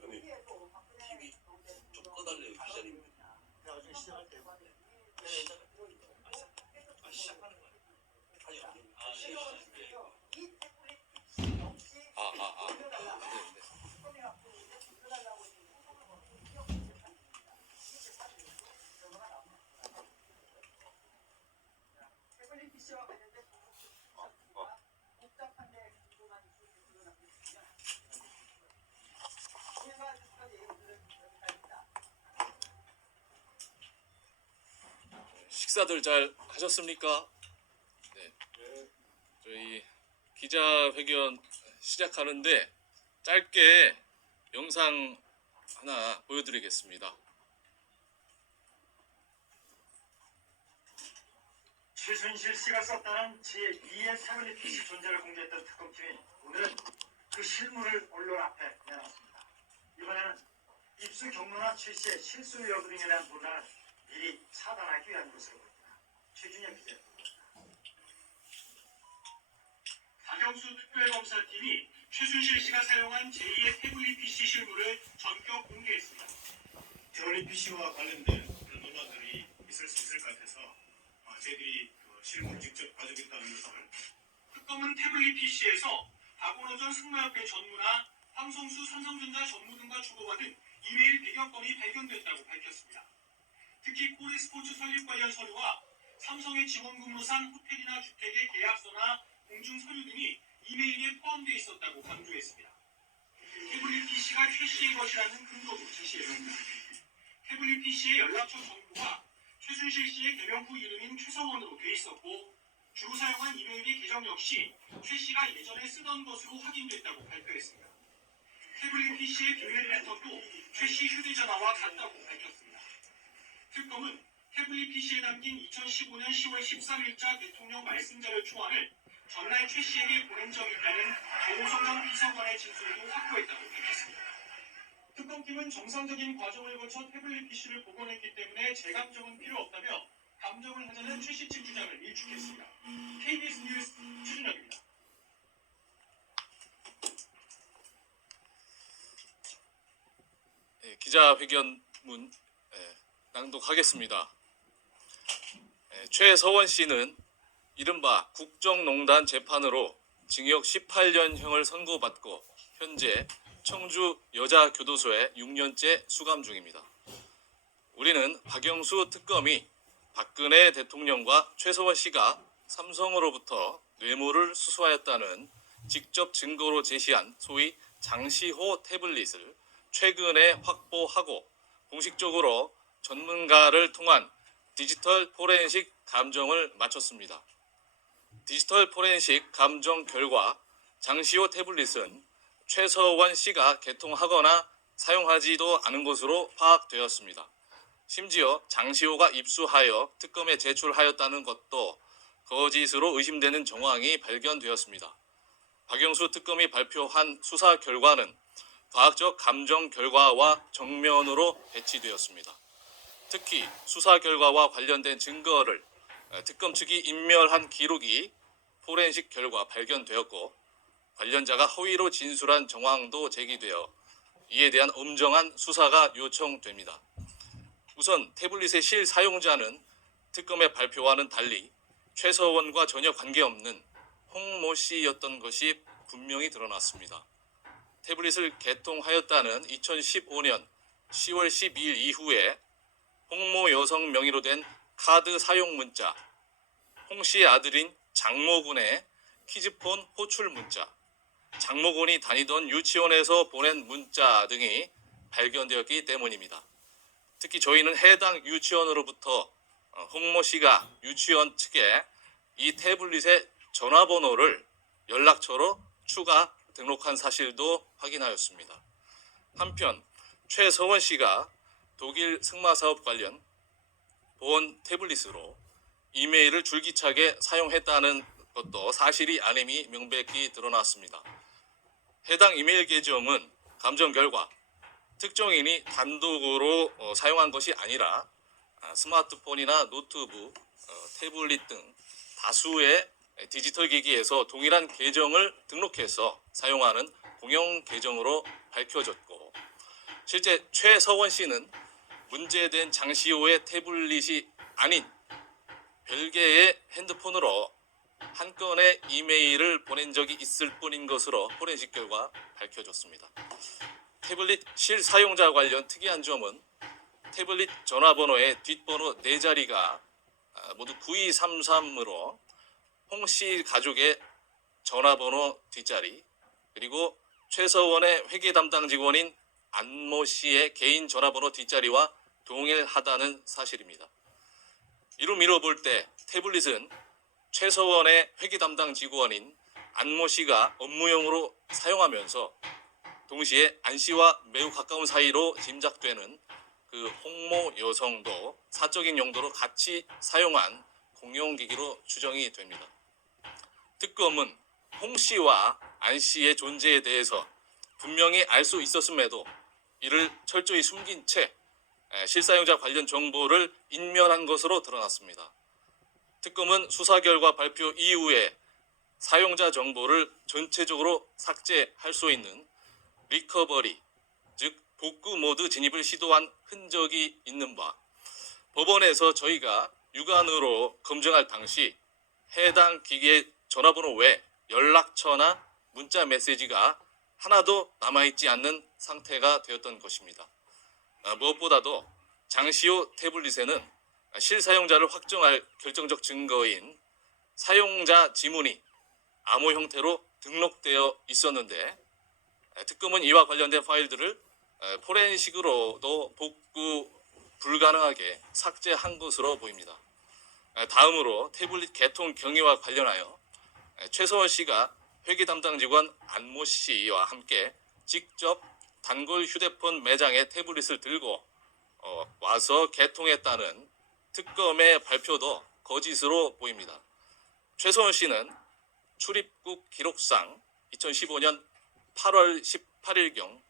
형님, TV 좀 꺼달래요, 기자님. 나중에 시작할 때. 시작하는 거야. 아니, 식사들 잘 하셨습니까? 네. 저희 기자회견 시작하는데 짧게 영상 하나 보여드리겠습니다. 최순실 씨가 썼다는 제2의 태블릿 PC 존재를 공개했던 특검팀이 오늘은 그 실물을 언론 앞에 내놨습니다. 이번에는 입수 경로나 최 씨의 실수 여부 등에 대한 논란을 미리 차단하기 위한 것으로 보입니다. 최준영 기자. 박영수 특별검사팀이 최순실 씨가 사용한 제2의 태블릿 PC 실물을 전격 공개했습니다. 태블릿 PC와 관련된 그런 논란들이 있을 수 있을 것 같아서 저희들이 실물을 직접 가져오겠다는 것을. 특검은 태블릿 PC에서 박원호 전 승마협회 전무나 황성수 삼성전자 전무 등과 주고받은 이메일 100여 건이 발견됐다고 밝혔습니다. 특히 코레스포츠 설립 관련 서류와 삼성의 지원 근무상 호텔이나 주택의 계약서나 공중 서류 등이 이메일에 포함되어 있었다고 강조했습니다. 태블릿 PC가 최 씨의 것이라는 근거도 제시했습니다. 태블릿 PC의 연락처 정보가 최순실 씨의 개명 후 이름인 최서원으로 돼 있었고 주로 사용한 이메일의 계정 역시 최 씨가 예전에 쓰던 것으로 확인됐다고 발표했습니다. 태블릿 PC의 비밀 레터도 최 씨 휴대전화와 같다고 밝혔습니다. 특검은 태블릿 PC에 담긴 2015년 10월 13일자 대통령 말씀자료 초안을 전날 최 씨에게 보낸 적이 있다는 조호성 전 비서관의 진술도 확보했다고 밝혔습니다. 특검팀은 정상적인 과정을 거쳐 태블릿 PC를 복원했기 때문에 재감정은 필요 없다며 감정을 하자는 최 씨 측 주장을 일축했습니다. KBS 뉴스 최준혁입니다. 기자회견문 낭독하겠습니다. 최서원 씨는 이른바 국정농단 재판으로 징역 18년형을 선고받고 현재 청주 여자교도소에 6년째 수감 중입니다. 우리는 박영수 특검이 박근혜 대통령과 최서원 씨가 삼성으로부터 뇌물을 수수하였다는 직접 증거로 제시한 소위 장시호 태블릿을 최근에 확보하고 공식적으로 전문가를 통한 디지털 포렌식 감정을 마쳤습니다. 디지털 포렌식 감정 결과 장시호 태블릿은 최서원 씨가 개통하거나 사용하지도 않은 것으로 파악되었습니다. 심지어 장시호가 입수하여 특검에 제출하였다는 것도 거짓으로 의심되는 정황이 발견되었습니다. 박영수 특검이 발표한 수사 결과는 과학적 감정 결과와 정면으로 배치되었습니다. 특히 수사 결과와 관련된 증거를 특검 측이 인멸한 기록이 포렌식 결과 발견되었고 관련자가 허위로 진술한 정황도 제기되어 이에 대한 엄정한 수사가 요청됩니다. 우선 태블릿의 실사용자는 특검의 발표와는 달리 최서원과 전혀 관계없는 홍모 씨였던 것이 분명히 드러났습니다. 태블릿을 개통하였다는 2015년 10월 12일 이후에 홍모 여성 명의로 된 카드 사용 문자, 홍 씨의 아들인 장모군의 키즈폰 호출 문자, 장모군이 다니던 유치원에서 보낸 문자 등이 발견되었기 때문입니다. 특히 저희는 해당 유치원으로부터 홍모 씨가 유치원 측에 이 태블릿의 전화번호를 연락처로 추가 등록한 사실도 확인하였습니다. 한편 최서원 씨가 독일 승마사업 관련 보안 태블릿으로 이메일을 줄기차게 사용했다는 것도 사실이 아님이 명백히 드러났습니다. 해당 이메일 계정은 감정 결과 특정인이 단독으로 사용한 것이 아니라 스마트폰이나 노트북, 태블릿 등 다수의 디지털 기기에서 동일한 계정을 등록해서 사용하는 공용 계정으로 밝혀졌고 실제 최서원 씨는 문제된 장시호의 태블릿이 아닌 별개의 핸드폰으로 한 건의 이메일을 보낸 적이 있을 뿐인 것으로 포렌식 결과 밝혀졌습니다. 태블릿 실사용자 관련 특이한 점은 태블릿 전화번호의 뒷번호 4자리가 모두 9233으로 홍 씨 가족의 전화번호 뒷자리, 그리고 최서원의 회계 담당 직원인 안모 씨의 개인 전화번호 뒷자리와 동일하다는 사실입니다. 이로 미뤄볼 때 태블릿은 최서원의 회계 담당 직원인 안모 씨가 업무용으로 사용하면서 동시에 안 씨와 매우 가까운 사이로 짐작되는 그 홍모 여성도 사적인 용도로 같이 사용한 공용기기로 추정이 됩니다. 특검은 홍 씨와 안 씨의 존재에 대해서 분명히 알 수 있었음에도 이를 철저히 숨긴 채 실사용자 관련 정보를 인멸한 것으로 드러났습니다. 특검은 수사 결과 발표 이후에 사용자 정보를 전체적으로 삭제할 수 있는 리커버리, 즉 복구 모드 진입을 시도한 흔적이 있는 바, 법원에서 저희가 육안으로 검증할 당시 해당 기기의 전화번호 외 연락처나 문자 메시지가 하나도 남아있지 않는 상태가 되었던 것입니다. 무엇보다도 장시호 태블릿에는 실사용자를 확정할 결정적 증거인 사용자 지문이 암호 형태로 등록되어 있었는데, 특검은 이와 관련된 파일들을 포렌식으로도 복구 불가능하게 삭제한 것으로 보입니다. 다음으로 태블릿 개통 경위와 관련하여 최서원 씨가 회계 담당 직원 안모 씨와 함께 직접 단골 휴대폰 매장에 태블릿을 들고 와서 개통했다는 특검의 발표도 거짓으로 보입니다. 최서원 씨는 출입국 기록상 2015년 8월 18일경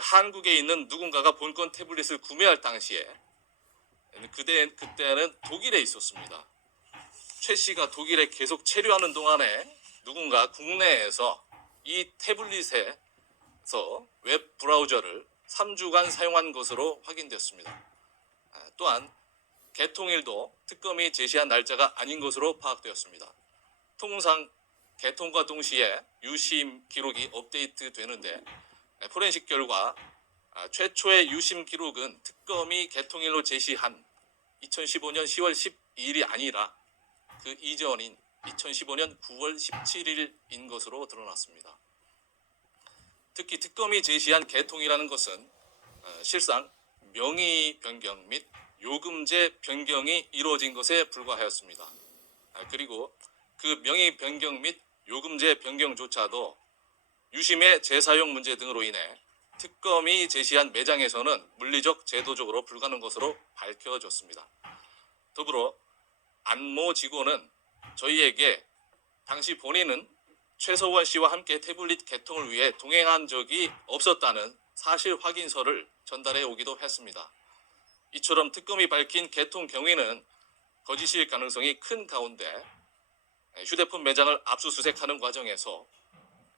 한국에 있는 누군가가 본건 태블릿을 구매할 당시에 그때는 독일에 있었습니다. 최 씨가 독일에 계속 체류하는 동안에 누군가 국내에서 이 태블릿에서 웹 브라우저를 3주간 사용한 것으로 확인됐습니다. 또한 개통일도 특검이 제시한 날짜가 아닌 것으로 파악되었습니다. 통상 개통과 동시에 유심 기록이 업데이트 되는데, 포렌식 결과 최초의 유심 기록은 특검이 개통일로 제시한 2015년 10월 12일이 아니라 그 이전인 2015년 9월 17일인 것으로 드러났습니다. 특히 특검이 제시한 개통이라는 것은 실상 명의 변경 및 요금제 변경이 이루어진 것에 불과하였습니다. 그리고 그 명의 변경 및 요금제 변경조차도 유심의 재사용 문제 등으로 인해 특검이 제시한 매장에서는 물리적 제도적으로 불가능한 것으로 밝혀졌습니다. 더불어 안모 직원은 저희에게 당시 본인은 최서원 씨와 함께 태블릿 개통을 위해 동행한 적이 없었다는 사실 확인서를 전달해 오기도 했습니다. 이처럼 특검이 밝힌 개통 경위는 거짓일 가능성이 큰 가운데 휴대폰 매장을 압수수색하는 과정에서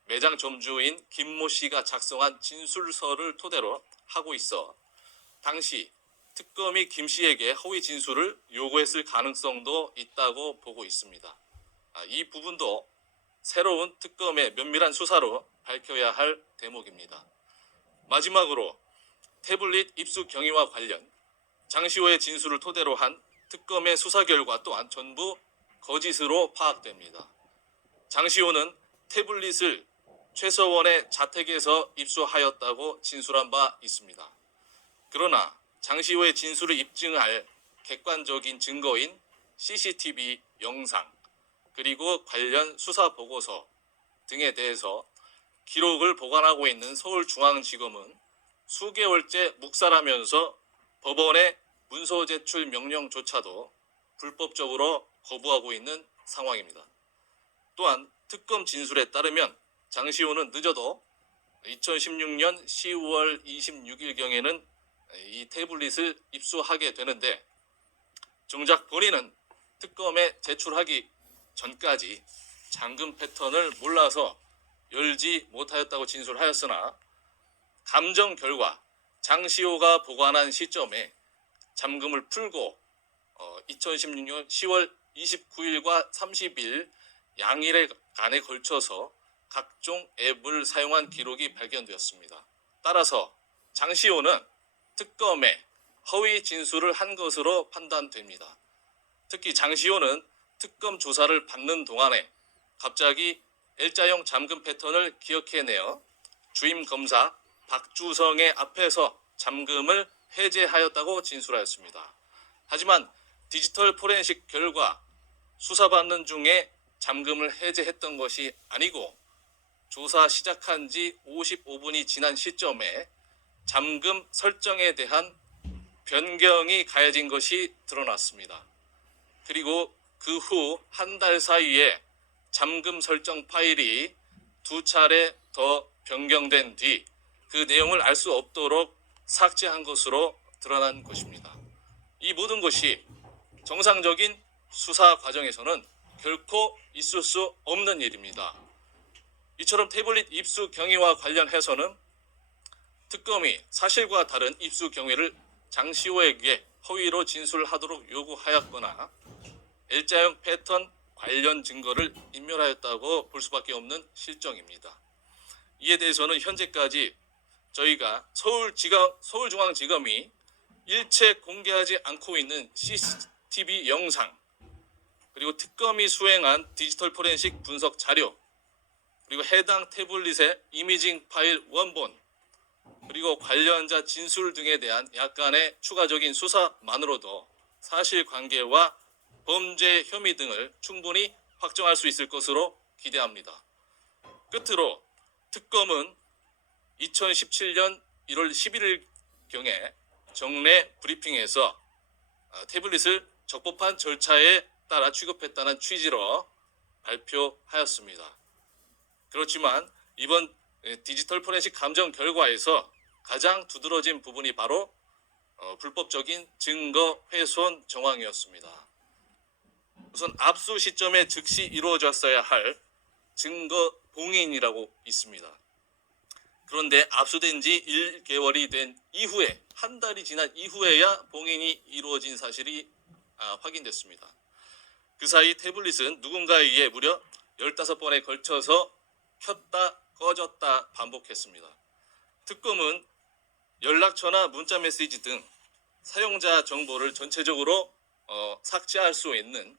매장 점주인 김모 씨가 작성한 진술서를 토대로 하고 있어 당시 특검이 김 씨에게 허위 진술을 요구했을 가능성도 있다고 보고 있습니다. 이 부분도 새로운 특검의 면밀한 수사로 밝혀야 할 대목입니다. 마지막으로 태블릿 입수 경위와 관련 장시호의 진술을 토대로 한 특검의 수사 결과 또한 전부 거짓으로 파악됩니다. 장시호는 태블릿을 최서원의 자택에서 입수하였다고 진술한 바 있습니다. 그러나 장시호의 진술을 입증할 객관적인 증거인 CCTV 영상, 그리고 관련 수사 보고서 등에 대해서 기록을 보관하고 있는 서울중앙지검은 수개월째 묵살하면서 법원의 문서 제출 명령조차도 불법적으로 거부하고 있는 상황입니다. 또한 특검 진술에 따르면 장시호는 늦어도 2016년 10월 26일경에는 이 태블릿을 입수하게 되는데, 정작 본인은 특검에 제출하기 전까지 잠금 패턴을 몰라서 열지 못하였다고 진술하였으나 감정 결과 장시호가 보관한 시점에 잠금을 풀고 2016년 10월 29일과 30일 양일간에 걸쳐서 각종 앱을 사용한 기록이 발견되었습니다. 따라서 장시호는 특검에 허위 진술을 한 것으로 판단됩니다. 특히 장시호는 특검 조사를 받는 동안에 갑자기 L자형 잠금 패턴을 기억해내어 주임 검사 박주성의 앞에서 잠금을 해제하였다고 진술하였습니다. 하지만 디지털 포렌식 결과 수사받는 중에 잠금을 해제했던 것이 아니고 조사 시작한 지 55분이 지난 시점에 잠금 설정에 대한 변경이 가해진 것이 드러났습니다. 그리고 그 후 한 달 사이에 잠금 설정 파일이 2차례 더 변경된 뒤 그 내용을 알 수 없도록 삭제한 것으로 드러난 것입니다. 이 모든 것이 정상적인 수사 과정에서는 결코 있을 수 없는 일입니다. 이처럼 태블릿 입수 경위와 관련해서는 특검이 사실과 다른 입수 경위를 장시호에게 허위로 진술하도록 요구하였거나 L자형 패턴 관련 증거를 인멸하였다고 볼 수밖에 없는 실정입니다. 이에 대해서는 현재까지 저희가 서울중앙지검이 일체 공개하지 않고 있는 CCTV 영상, 그리고 특검이 수행한 디지털 포렌식 분석 자료, 그리고 해당 태블릿의 이미징 파일 원본, 그리고 관련자 진술 등에 대한 약간의 추가적인 수사만으로도 사실관계와 범죄 혐의 등을 충분히 확정할 수 있을 것으로 기대합니다. 끝으로 특검은 2017년 1월 11일경에 정례 브리핑에서 태블릿을 적법한 절차에 따라 취급했다는 취지로 발표하였습니다. 그렇지만 이번 디지털 포렌식 감정 결과에서 가장 두드러진 부분이 바로 불법적인 증거 훼손 정황이었습니다. 우선 압수 시점에 즉시 이루어졌어야 할 증거 봉인이라고 있습니다. 그런데 압수된 지 1개월이 된 이후에, 한 달이 지난 이후에야 봉인이 이루어진 사실이 확인됐습니다. 그 사이 태블릿은 누군가에 의해 무려 15번에 걸쳐서 켰다 꺼졌다 반복했습니다. 특검은 연락처나 문자 메시지 등 사용자 정보를 전체적으로 삭제할 수 있는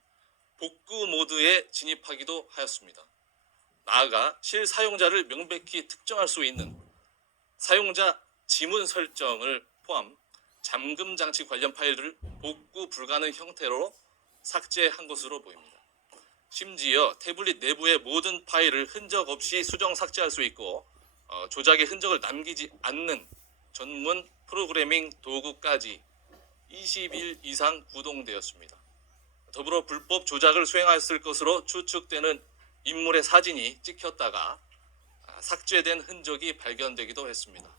복구 모드에 진입하기도 하였습니다. 나아가 실사용자를 명백히 특정할 수 있는 사용자 지문 설정을 포함 잠금 장치 관련 파일을 복구 불가능 형태로 삭제한 것으로 보입니다. 심지어 태블릿 내부의 모든 파일을 흔적 없이 수정 삭제할 수 있고 조작의 흔적을 남기지 않는 전문 프로그래밍 도구까지 20일 이상 구동되었습니다. 더불어 불법 조작을 수행했을 것으로 추측되는 인물의 사진이 찍혔다가 삭제된 흔적이 발견되기도 했습니다.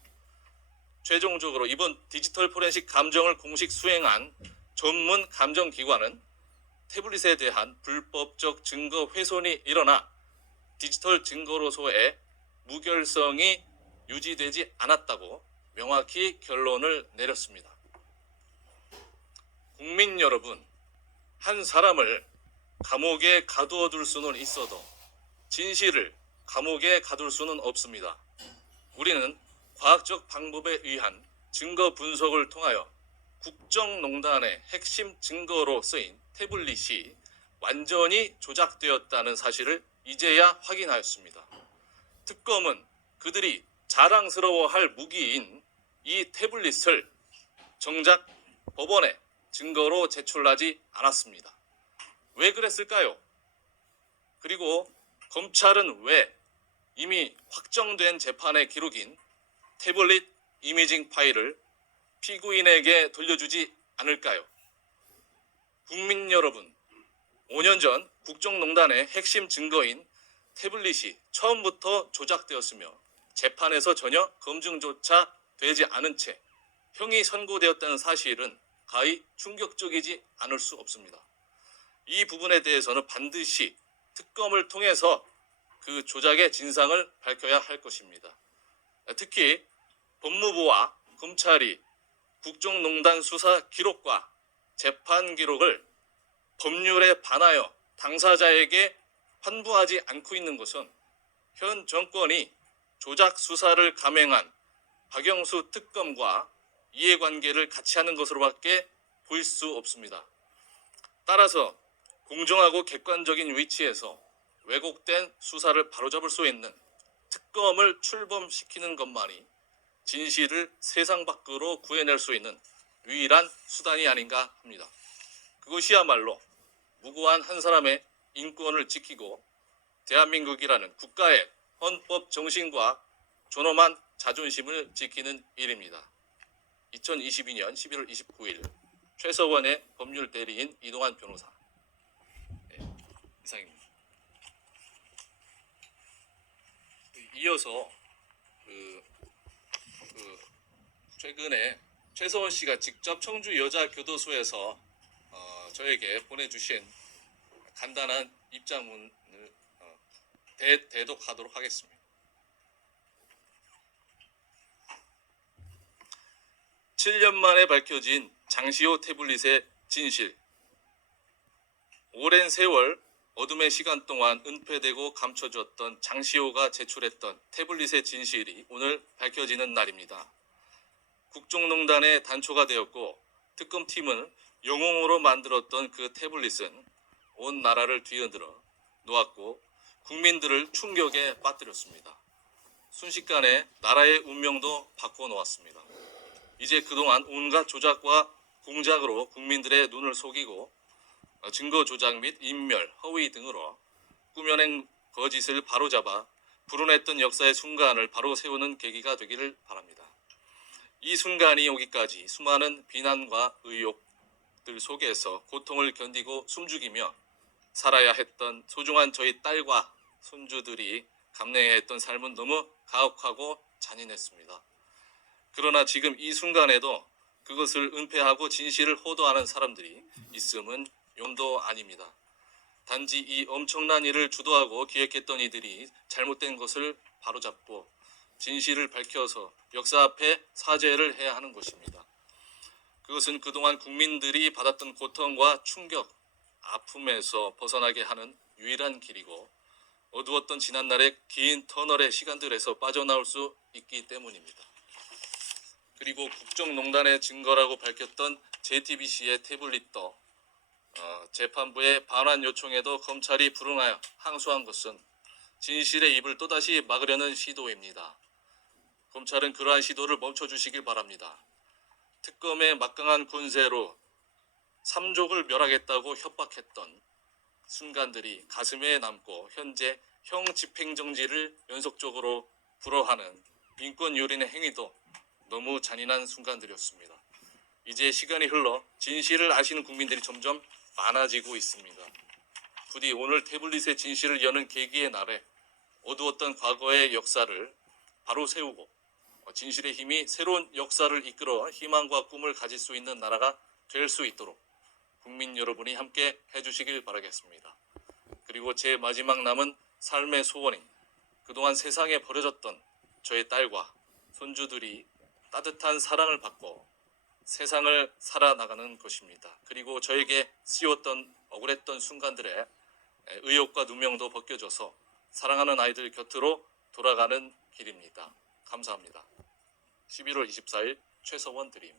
최종적으로 이번 디지털 포렌식 감정을 공식 수행한 전문 감정기관은 태블릿에 대한 불법적 증거 훼손이 일어나 디지털 증거로서의 무결성이 유지되지 않았다고 명확히 결론을 내렸습니다. 국민 여러분, 한 사람을 감옥에 가두어 둘 수는 있어도 진실을 감옥에 가둘 수는 없습니다. 우리는 과학적 방법에 의한 증거 분석을 통하여 국정농단의 핵심 증거로 쓰인 태블릿이 완전히 조작되었다는 사실을 이제야 확인하였습니다. 특검은 그들이 자랑스러워할 무기인 이 태블릿을 정작 법원에 증거로 제출하지 않았습니다. 왜 그랬을까요? 그리고 검찰은 왜 이미 확정된 재판의 기록인 태블릿 이미징 파일을 피고인에게 돌려주지 않을까요? 국민 여러분, 5년 전 국정농단의 핵심 증거인 태블릿이 처음부터 조작되었으며 재판에서 전혀 검증조차 되지 않은 채 형이 선고되었다는 사실은 가히 충격적이지 않을 수 없습니다. 이 부분에 대해서는 반드시 특검을 통해서 그 조작의 진상을 밝혀야 할 것입니다. 특히 법무부와 검찰이 국정농단 수사 기록과 재판 기록을 법률에 반하여 당사자에게 환부하지 않고 있는 것은 현 정권이 조작 수사를 감행한 박영수 특검과 이해관계를 같이 하는 것으로밖에 보일 수 없습니다. 따라서 공정하고 객관적인 위치에서 왜곡된 수사를 바로잡을 수 있는 특검을 출범시키는 것만이 진실을 세상 밖으로 구해낼 수 있는 유일한 수단이 아닌가 합니다. 그것이야말로 무고한 한 사람의 인권을 지키고 대한민국이라는 국가의 헌법 정신과 존엄한 자존심을 지키는 일입니다. 2022년 11월 29일 최서원의 법률 대리인 이동환 변호사. 네, 이상입니다. 이어서 최근에 최서원 씨가 직접 청주 여자교도소에서 저에게 보내주신 간단한 입장문을 대독하도록 하겠습니다. (7년) 만에 밝혀진 장시호 태블릿의 진실. 오랜 세월 어둠의 시간 동안 은폐되고 감춰졌던 장시호가 제출했던 태블릿의 진실이 오늘 밝혀지는 날입니다. 국정농단의 단초가 되었고 특검팀은 영웅으로 만들었던 그 태블릿은 온 나라를 뒤흔들어 놓았고 국민들을 충격에 빠뜨렸습니다. 순식간에 나라의 운명도 바꿔놓았습니다. 이제 그동안 온갖 조작과 공작으로 국민들의 눈을 속이고 증거 조작 및 인멸, 허위 등으로 꾸며낸 거짓을 바로잡아 불운했던 역사의 순간을 바로 세우는 계기가 되기를 바랍니다. 이 순간이 오기까지 수많은 비난과 의혹들 속에서 고통을 견디고 숨죽이며 살아야 했던 소중한 저희 딸과 손주들이 감내해야 했던 삶은 너무 가혹하고 잔인했습니다. 그러나 지금 이 순간에도 그것을 은폐하고 진실을 호도하는 사람들이 있음은 용도 아닙니다. 단지 이 엄청난 일을 주도하고 기획했던 이들이 잘못된 것을 바로잡고 진실을 밝혀서 역사 앞에 사죄를 해야 하는 것입니다. 그것은 그동안 국민들이 받았던 고통과 충격, 아픔에서 벗어나게 하는 유일한 길이고 어두웠던 지난날의 긴 터널의 시간들에서 빠져나올 수 있기 때문입니다. 그리고 국정농단의 증거라고 밝혔던 JTBC의 태블릿도 재판부의 반환 요청에도 검찰이 불응하여 항소한 것은 진실의 입을 또다시 막으려는 시도입니다. 검찰은 그러한 시도를 멈춰주시길 바랍니다. 특검의 막강한 권세로 삼족을 멸하겠다고 협박했던 순간들이 가슴에 남고 현재 형 집행정지를 연속적으로 불허하는 인권유린의 행위도 너무 잔인한 순간들이었습니다. 이제 시간이 흘러 진실을 아시는 국민들이 점점 많아지고 있습니다. 부디 오늘 태블릿의 진실을 여는 계기의 날에 어두웠던 과거의 역사를 바로 세우고 진실의 힘이 새로운 역사를 이끌어 희망과 꿈을 가질 수 있는 나라가 될 수 있도록 국민 여러분이 함께 해주시길 바라겠습니다. 그리고 제 마지막 남은 삶의 소원인 그동안 세상에 버려졌던 저의 딸과 손주들이 따뜻한 사랑을 받고 세상을 살아나가는 것입니다. 그리고 저에게 씌웠던 억울했던 순간들의 의욕과 누명도 벗겨져서 사랑하는 아이들 곁으로 돌아가는 길입니다. 감사합니다. 11월 24일 최서원 드림.